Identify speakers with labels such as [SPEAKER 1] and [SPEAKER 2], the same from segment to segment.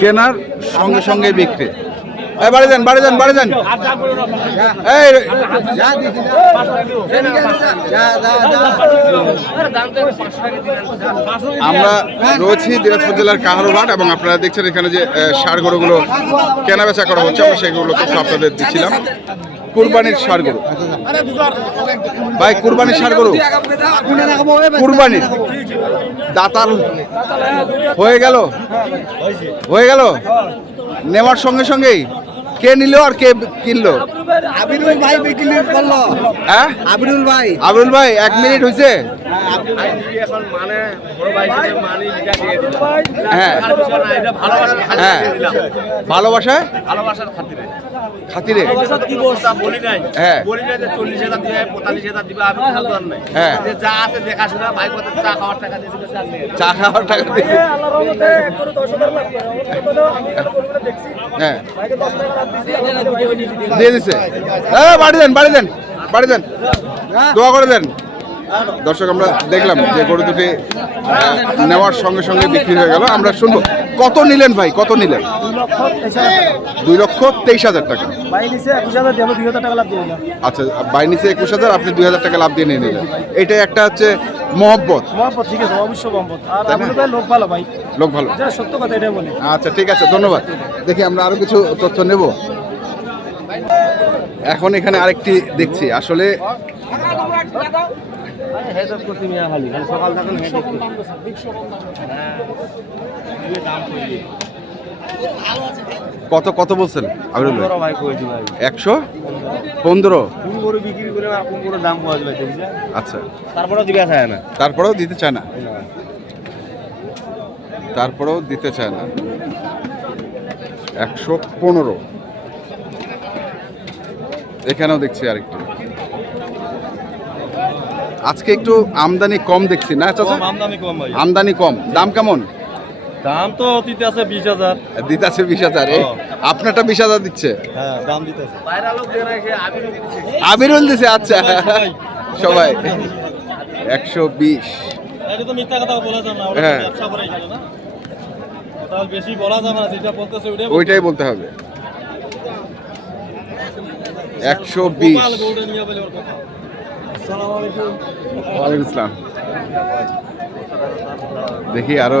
[SPEAKER 1] কেনার সঙ্গে সঙ্গে বিক্রি। বাড়ি যান বাড়ি যান বাড়ি যান। আমরা রয়েছি দিনাজপুর জেলার কাহারোঘাট এবং আপনারা দেখছেন এখানে যে ষাড় গরুগুলো কেনা বেচা করা হচ্ছে, আমরা সেগুলো তথ্য আপনাদের দিচ্ছিলাম। কুরবানির সার গরু। ভাই কুরবানির সার গরু। কুরবানির দাতাল। হয়ে গেল? হয়ে গেল? নেওয়ার সঙ্গে সঙ্গেই? কে নিল আর কে কিনলো?
[SPEAKER 2] আবিরুল ভাই বিক্রি করল।
[SPEAKER 1] হ্যাঁ?
[SPEAKER 2] আবিরুল ভাই।
[SPEAKER 1] আবুল ভাই এক মিনিট হয়েছে
[SPEAKER 3] এখন মানে বড় ভাই থেকে মানি লিখা দিয়ে দিল
[SPEAKER 1] হ্যাঁ।
[SPEAKER 3] ভালোবাসা
[SPEAKER 1] হ্যাঁ।
[SPEAKER 3] দিয়ে দিলাম।
[SPEAKER 1] ভালোবাসায়?
[SPEAKER 3] ভালোবাসার খাতিরে।
[SPEAKER 1] খাতিরে?
[SPEAKER 3] বলি নাই।
[SPEAKER 1] হ্যাঁ।
[SPEAKER 3] বলি নাই যে চল্লিশ হাজার দিবে পঁয়তাল্লিশ হাজার দিবে আমি কোনো নাই।
[SPEAKER 1] হ্যাঁ।
[SPEAKER 3] যা আছে দেখাশোনা ভাই কত চা খাওয়ার টাকা দিয়েছিল চা নিয়ে গেছে।
[SPEAKER 1] চা খাওয়ার টাকা দিয়ে হ্যাঁ। দিয়ে দিছে। হ্যাঁ বাড়ি দেন বাড়ি দেন বাড়ি দেন। দোয়া করে দেন। দর্শক, আমরা দেখলাম যে গরু দুটি নেওয়ার সঙ্গে সঙ্গে বিক্রি হয়ে গেল। আমরা শুনব, কত নিলেন ভাই? কত নিলেন? দুই লক্ষ তেইশ হাজার টাকা। আচ্ছা বাইনিসে একুশ হাজার, আপনি দুই হাজার টাকা লাভ দিয়ে নিয়ে নিলেন। এটা একটা হচ্ছে মহব্বত।
[SPEAKER 2] মহব্বত ঠিক আছে অবশ্যই মহব্বত। আর
[SPEAKER 1] তাই না?
[SPEAKER 2] আবিরুল ভাই লোক ভালো ভাই।
[SPEAKER 1] লোক ভালো।
[SPEAKER 2] যেটা সত্য কথা এটাই বলি।
[SPEAKER 1] আচ্ছা ঠিক আছে ধন্যবাদ। দেখি আমরা আরও কিছু তথ্য নেব। এখন এখানে আরেকটি দেখছি। আসলে
[SPEAKER 3] সকাল
[SPEAKER 1] কত কত বলছেন? ভাই? একশো? পনেরো?
[SPEAKER 3] বিক্রি করে আর দাম পাওয়া যাবে
[SPEAKER 1] আচ্ছা।
[SPEAKER 3] তারপরেও দিবে চায় না।
[SPEAKER 1] তারপরেও দিতে চায় না? তারপরেও দিতে চায় না? একশো পনেরো। এখানেও দেখছি আরেকটি। আজকে একটু আমদানি কম দেখছি না চাচা?
[SPEAKER 3] আমদানি কম
[SPEAKER 1] আমদানি কম। দাম কেমন?
[SPEAKER 3] দাম তো অতীতে আছে বিশ হাজার।
[SPEAKER 1] দিতেছে বিশ হাজার এই? আপনারটা বিশ হাজার দিচ্ছে?
[SPEAKER 3] হ্যাঁ দাম
[SPEAKER 1] আবিরুল দিছে আচ্ছা। সবাই একশো বিশ।
[SPEAKER 3] এটা তো মিথ্যা কথা বলা যাবে না
[SPEAKER 1] হ্যাঁ।
[SPEAKER 3] ব্যবসা করে গেল না। তাহলে বেশি বলা যাবে না যেটা বলতেছে ওইটাই
[SPEAKER 1] বলতে হবে। একশো বিশ। ওয়ালাইকুম দেখি
[SPEAKER 3] আরও।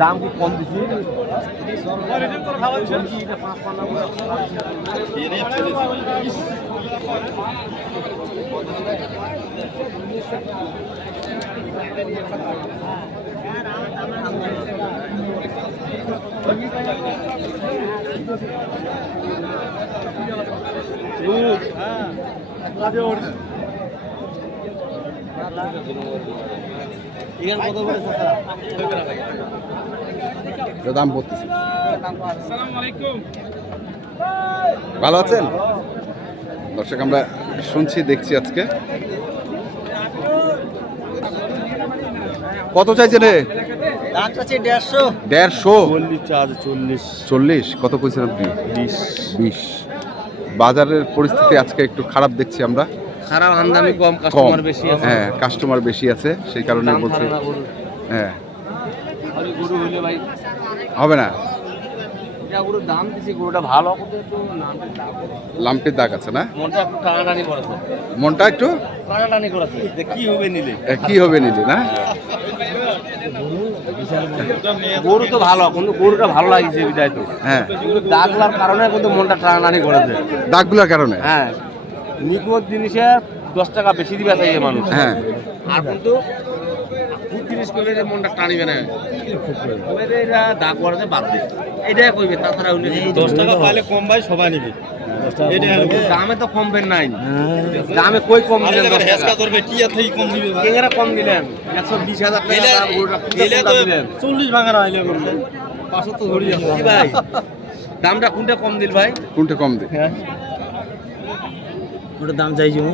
[SPEAKER 3] দাম কি কম দিছি
[SPEAKER 1] তো দাম ভালো আছেন? দর্শক আমরা শুনছি দেখছি আজকে। কত চাইছে রে?
[SPEAKER 2] দেড়শো?
[SPEAKER 3] চল্লিশ চার্জ চল্লিশ।
[SPEAKER 1] চল্লিশ? কত কইছেন আপনি?
[SPEAKER 3] বিশ।
[SPEAKER 1] বিশ। বাজারের পরিস্থিতি আজকে একটু খারাপ দেখছি আমরা।
[SPEAKER 3] খারাপ আমদানি কম কাস্টমার বেশি আছে।
[SPEAKER 1] হ্যাঁ কাস্টমার বেশি আছে সেই কারণে বলছি। হ্যাঁ।
[SPEAKER 3] গরু হইলে ভাই।
[SPEAKER 1] হবে না।
[SPEAKER 3] দাম দিছি গরুটা ভালো
[SPEAKER 1] লাম্পির দাগ আছে না?
[SPEAKER 3] মনটা একটু টানাটানি করেছে।
[SPEAKER 1] মনটা একটু?
[SPEAKER 3] টানাটানি করেছে যে কি হবে নিলে?
[SPEAKER 1] কি হবে নিলে না?
[SPEAKER 3] গরু তো ভালো কিন্তু গরুটা ভালো লাগছে বিদায় তো।
[SPEAKER 1] হ্যাঁ।
[SPEAKER 3] দাগলার কারণে কিন্তু মনটা টানাটানি করেছে।
[SPEAKER 1] দাগগুলোর কারণে?
[SPEAKER 3] হ্যাঁ। নিখোঁজ জিনিসের দশ টাকা বেশি দিবে চাইছে মানুষ।
[SPEAKER 1] হ্যাঁ।
[SPEAKER 3] আর কিন্তু খুব জিনিস করলে যে মনটা টানিবে না কইবে এটা দাগ করাতে বাদ এটাই কইবে তাছাড়া উনি দশ টাকা পাইলে কম ভাই সবাই নিবে। দামে তো কমবেন নাই। দামে কই কম দিলেন
[SPEAKER 4] কি কম দিবে
[SPEAKER 3] কেঙ্গারা কম দিলেন। একশো বিশ হাজার টাকা
[SPEAKER 4] চল্লিশ আইলে পাঁচশো তো ধরি
[SPEAKER 3] ভাই? দামটা কোনটা কম দিল ভাই?
[SPEAKER 1] কোনটা কম দিই
[SPEAKER 3] হ্যাঁ।
[SPEAKER 2] ওটার দাম চাইছি মু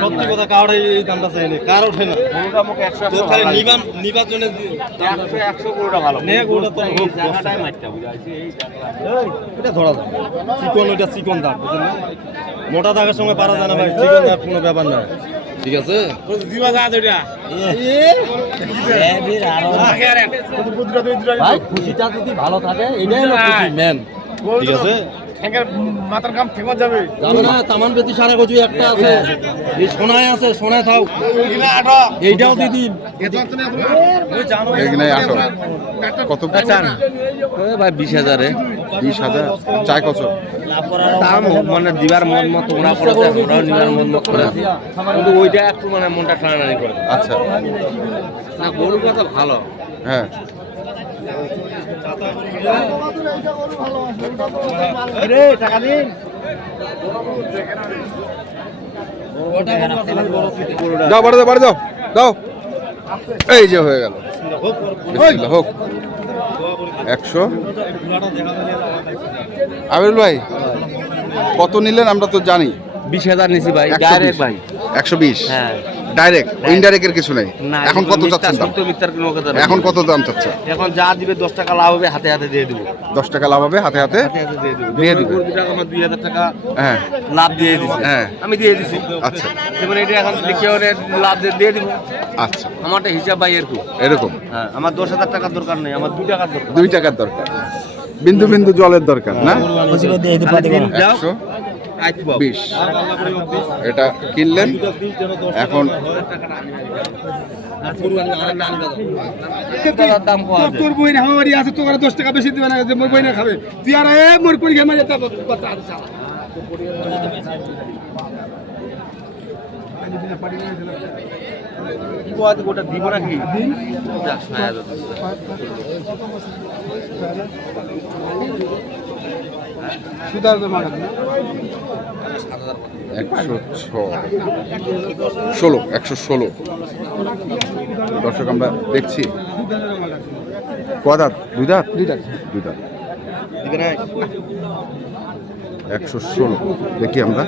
[SPEAKER 4] সত্যি কথা কাউরে এই দামটা চাইনি কার ওঠে না
[SPEAKER 3] গরুটা মুখে একশো
[SPEAKER 4] তো খালি নিবান নিবার জন্য
[SPEAKER 3] একশো একশো গরুটা ভালো।
[SPEAKER 4] নে গরুটা তো
[SPEAKER 3] এই জায়গাটাই মারতে বুঝাইছি এই
[SPEAKER 4] এটা ধরা যায় চিকন ওইটা চিকন দাগ বুঝলেন না? মোটা দাগের সঙ্গে পারা যায় না ভাই চিকন দাগ কোনো ব্যাপার না। ঠিক আছে?
[SPEAKER 3] দিবা যা যেটা
[SPEAKER 2] ভাই খুশিটা যদি ভালো থাকে এটাই খুশি মেন
[SPEAKER 4] ঠিক আছে?
[SPEAKER 3] মাথার কাম যাবে।
[SPEAKER 4] জানো না তামান বেতি সারা কচু একটা আছে। এই সোনায় আছে সোনায় থাও এইটাও দিদি
[SPEAKER 1] কত?
[SPEAKER 3] ভাই বিশ হাজারে।
[SPEAKER 1] বিশ হাজার? চায় কত
[SPEAKER 3] দাম মানে দিবার মন মতো ওরা করেছে ওরাও নিবার মন মতো করেছে কিন্তু ওইটা একটু মানে মনটা টানাটানি করে।
[SPEAKER 1] আচ্ছা।
[SPEAKER 3] না গরুর কথা ভালো।
[SPEAKER 1] হ্যাঁ। যাও বাড়ি দাও বাড়ি দাও দাও এই যে হয়ে গেল। হোক। একশো। আবির ভাই কত নিলেন আমরা তো জানি।
[SPEAKER 3] বিশ হাজার নিছি ভাই ভাই।
[SPEAKER 1] একশো বিশ?
[SPEAKER 3] হ্যাঁ।
[SPEAKER 1] ডাইরেক্ট ইনডাইরেক্টের কিছু নেই? এখন কত চাচ্ছেন দাম? এখন কত দাম চাচ্ছে?
[SPEAKER 3] এখন যা দিবে দশ টাকা লাভ হবে হাতে হাতে দিয়ে দিব।
[SPEAKER 1] দশ টাকা লাভ হবে হাতে হাতে
[SPEAKER 3] দিয়ে দিব।
[SPEAKER 1] দিয়ে দিবে।
[SPEAKER 3] আমার দুই হাজার টাকা
[SPEAKER 1] হ্যাঁ।
[SPEAKER 3] লাভ দিয়ে দিছি।
[SPEAKER 1] হ্যাঁ।
[SPEAKER 3] আমি দিয়ে দিছি।
[SPEAKER 1] আচ্ছা।
[SPEAKER 3] এবার এটা এখন লিখে লাভ দিয়ে দিব।
[SPEAKER 1] আচ্ছা।
[SPEAKER 3] আমারটা হিসাব ভাই এরকম।
[SPEAKER 1] এরকম?
[SPEAKER 3] হ্যাঁ আমার দশ হাজার টাকার দরকার নেই আমার দুই টাকার দরকার।
[SPEAKER 1] দুই টাকার দরকার। বিন্দু বিন্দু জলের দরকার না?
[SPEAKER 3] যাও।
[SPEAKER 1] একশো। বিশ। এটা কিনলেন। এখন
[SPEAKER 5] তোর বই না আমার আছে তোর দশ টাকা বেশি দিবে না যে মোর বই না খাবে। তুই আর এ মোর মারি
[SPEAKER 3] গোটা দিব নাকি?
[SPEAKER 1] একশো ছ ষোলো একশো ষোলো। দর্শক আমরা দেখছি। কদাত দুই দাঁত? দুই দাঁত। দুই দাঁত। একশো ষোলো। দেখি আমরা।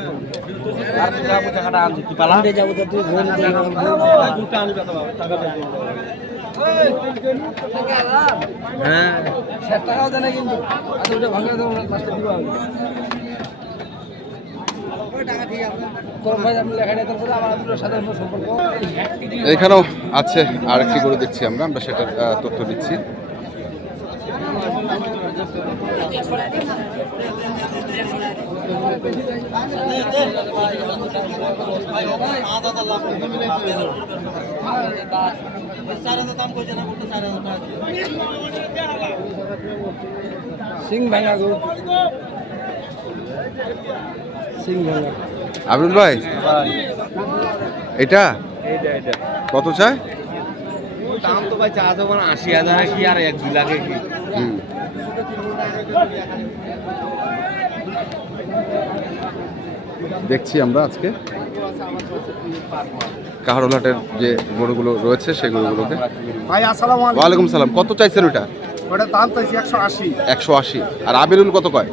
[SPEAKER 3] হ্যাঁ।
[SPEAKER 1] এখানেও আছে আরেকটি গরু দেখছি আমরা আমরা সেটার তথ্য দিচ্ছি।
[SPEAKER 5] সিং ভাঙা গো সিং ভাঙা
[SPEAKER 1] আবরুল ভাই? এটা? কত চায়?
[SPEAKER 3] দাম তো ভাই চা যখন আশি হাজার কি আর এক দুই লাখে কি?
[SPEAKER 1] দেখছি আমরা আজকে। কাহারোলহাটের যে গরুগুলো রয়েছে সেই গরুগুলোকে।
[SPEAKER 5] ভাই আসসালামু আলাইকুম।
[SPEAKER 1] ওয়ালাইকুম সালাম। কত চাইছেন ওটা?
[SPEAKER 5] ওটা দাম চাইছি একশো আশি।
[SPEAKER 1] একশো আশি। আর আবিরুল কত কয়?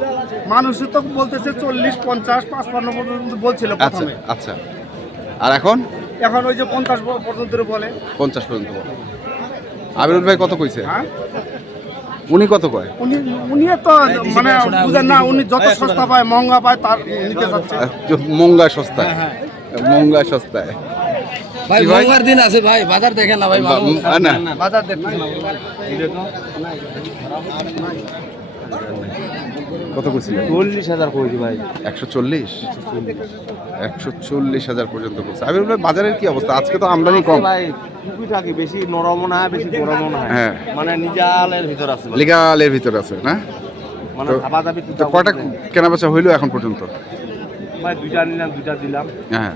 [SPEAKER 5] মানুষের তো বলতেছে চল্লিশ পঞ্চাশ পাঁচপান্ন পর্যন্ত বলছিল
[SPEAKER 1] আচ্ছা
[SPEAKER 5] প্রথমে।
[SPEAKER 1] আচ্ছা। আর এখন?
[SPEAKER 5] এখন ওই যে পঞ্চাশ পর্যন্ত বলে।
[SPEAKER 1] পঞ্চাশ পর্যন্ত বলে। আবিরুল ভাই কত কইছে?
[SPEAKER 5] হ্যাঁ?
[SPEAKER 1] উনি কত কয়?
[SPEAKER 5] উনি উনি তো মানে বুঝেন না উনি যত সস্তা পায় মহঙ্গা পায় তার নিতে চাচ্ছে
[SPEAKER 1] আহ, মঙ্গা সস্তায়। মঙ্গা সস্তায়।
[SPEAKER 2] ভাই
[SPEAKER 1] কি ভাই?
[SPEAKER 2] মঙ্গলবার দিন আছে ভাই বাজার দেখেন না ভাই
[SPEAKER 1] না।
[SPEAKER 5] বাজার দেখতে
[SPEAKER 1] কত কইছিলেন
[SPEAKER 3] চল্লিশ হাজার করেছি ভাই।
[SPEAKER 1] একশো চল্লিশ? একশো চল্লিশ হাজার পর্যন্ত করছে। আবির ভাই বাজারের কি অবস্থা? আজকে তো আমদানি কম।
[SPEAKER 3] ভাই টুকিটাকি বেশি নরমও না বেশি গরমও না।
[SPEAKER 1] হ্যাঁ।
[SPEAKER 3] মানে নিজালের ভিতর আছে।
[SPEAKER 1] লিগালের ভিতরে আছে না?
[SPEAKER 3] মানে যাবি
[SPEAKER 1] তো কটা কেনা বেচা হইল এখন পর্যন্ত?
[SPEAKER 3] ভাই দুইটা নিলাম দুইটা দিলাম।
[SPEAKER 1] হ্যাঁ।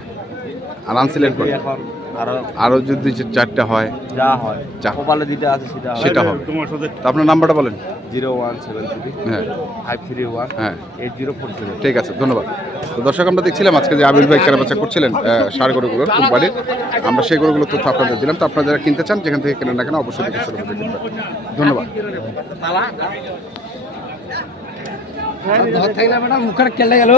[SPEAKER 1] আর আনছিলেন?
[SPEAKER 3] এখন। আরও
[SPEAKER 1] আরও যদি যে চারটা হয়
[SPEAKER 3] যা হয়
[SPEAKER 1] যা।
[SPEAKER 3] কপালে যেটা আছে সেটা
[SPEAKER 1] সেটা হবে। তো আপনার নাম্বারটা বলেন।
[SPEAKER 3] জিরো ওয়ান সেভেন থ্রি
[SPEAKER 1] হ্যাঁ।
[SPEAKER 3] ফাইভ থ্রি ওয়ান
[SPEAKER 1] হ্যাঁ।
[SPEAKER 3] এইট জিরো ফোর সেভেন
[SPEAKER 1] ঠিক আছে ধন্যবাদ। তো দর্শক আমরা দেখছিলাম আজকে যে আবির ভাই কেনাবেচা করছিলেন ষাঁড় গরুগুলোর কোম্পানির আমরা সেই গরুগুলোর তথ্য আপনাদের দিলাম। তো আপনারা যারা কিনতে চান যেখান থেকে কেনেন না কেন অবশ্যই দেখে শুরু করে কিনবেন ধন্যবাদ।
[SPEAKER 5] মুখের কেলে গেল